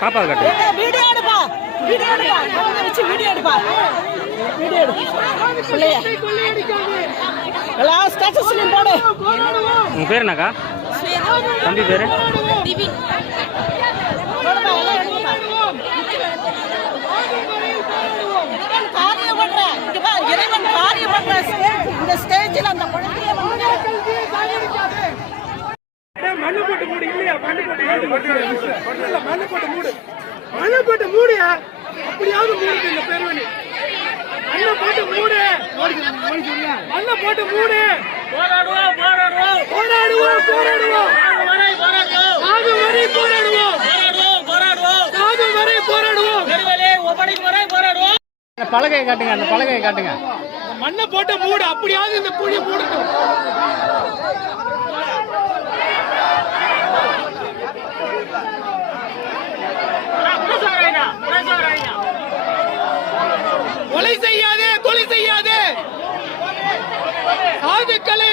பாப்பா கட்டு வீடியோ எடுப்பா வீடியோ எடுப்பா அவங்க வச்சு வீடியோ எடுப்பா வீடியோ எடு பிள்ளைய எல்லாம் ஸ்டேட்டஸ்ல போடு. உங்க பேர் என்னக்கா? தம்பி பேரு திவின். காரியம் பண்றேன் இங்க பா, இறைவன் காரியம் பண்றேன் இந்த ஸ்டேஜ்ல அந்த குழந்தைய மண்ணு போட்டு மூடு இல்லையா? மண்ணு போட்டு மூடு. மண்ணு போட்டு மூடு. அப்படியாவது மூடு இந்த பெருவனி. மண்ணை போட்டு மூடு. மண்ணை போட்டு மூடு. போராடுவோம். சாகு வரை போராடுவோம். பலகையை காட்டுங்க, அந்த பலகையை காட்டுங்க. மண்ணை போட்டு மூடு. அப்படியாவது இந்த குழி மூடட்டும். கொலை செய்யாதே, கொலை செய்யாதே. சாதுக்களை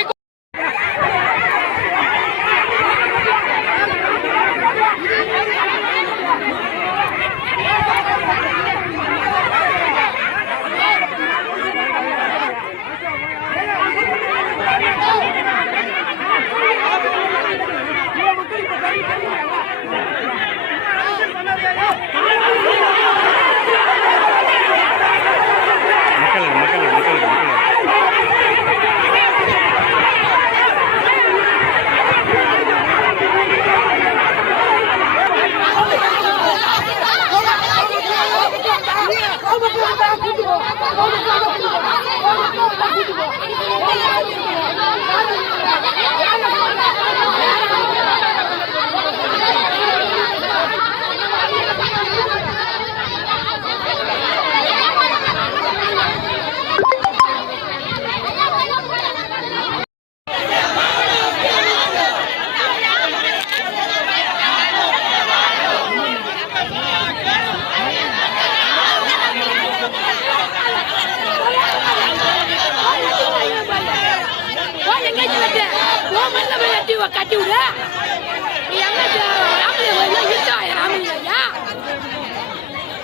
கட்டி விடு.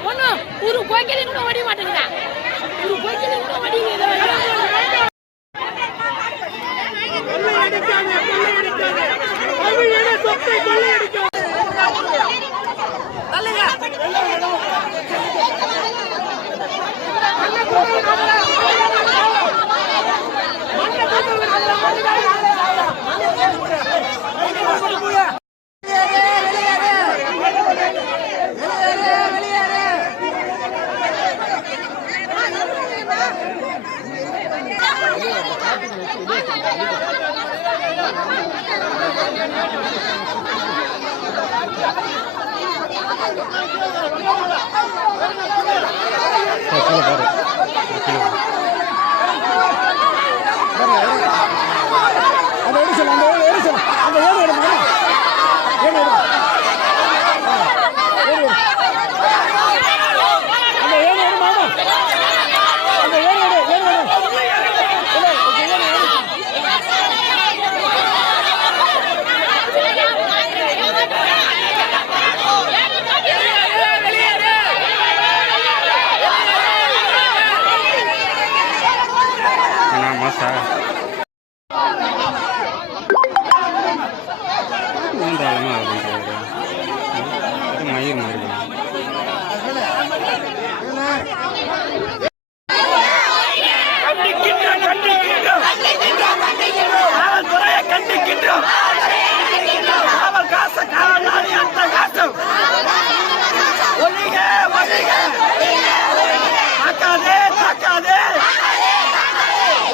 ஒன்னும் ஒரு கோய்க்கலை கூட ஓடி மாட்டேங்குதா? ஒரு கோய்க்கலை கூட ஓடிங்க. மயிர் மாதிரி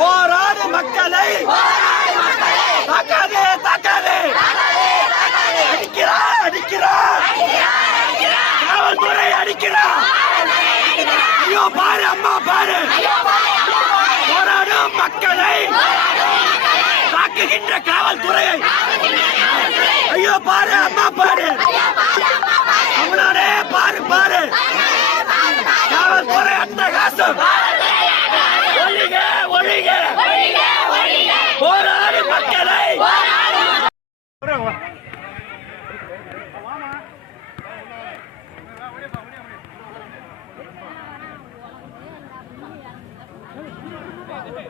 போராடு மக்களை தாக்காதே தாக்காதே. அடிக்கிறா காவல்துறை அடிக்கிறா. ஐயோ பாரு அம்மா பாரு. போராடும் மக்களை தாக்குகின்ற காவல்துறையை. ஐயோ பாரு அம்மா பாரு. தமிழ்நாடே பாரு பாரு. காவல்துறை அட்டகாசம். ஒழிக ஒழிக போராடு மக்களை. சார்